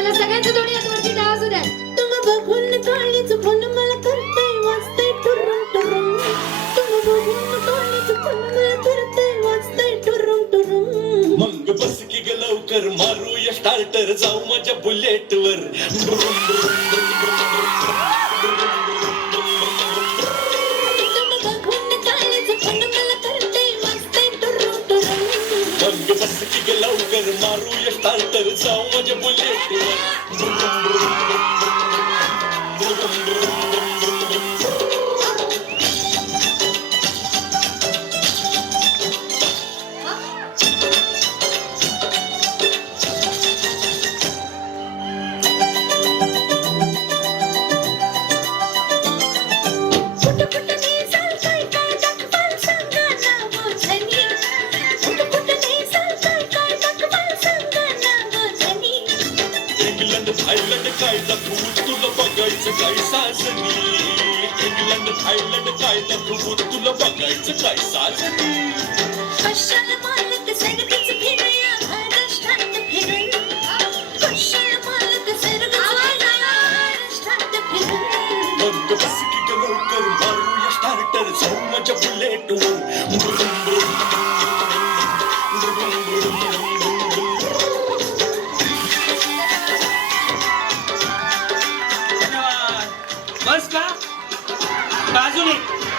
चला सगळ्यांच्या हात वरती टाळा असू द्या. तुम बघून काळीच पण मला करते वाजते टुरुम टुरुम तुम बघून काळीच पण मला करते वाजते टुरुम टुरुम मग बस की ग लवकर मारूया स्टार्टर जाऊ माझ्या बुलेट वर. बस की ग लवकर मारूया स्टार्टर जाऊ माझ्या बुलेट इंग्लंड थायलंड काय दाखवू तुला बघायचं काय साजनी इंग्लंड थायलंड काय दाखवू तुला बघायचं काय साजनी कशाला मालक सरगच फिरूया महाराष्ट्रात फिरून कशाला मालक फिरूया महाराष्ट्रात फिरून मग बस की लवकर मारूया स्टार्टर जाऊ माझ्या बुलेट बस का? बाजूने.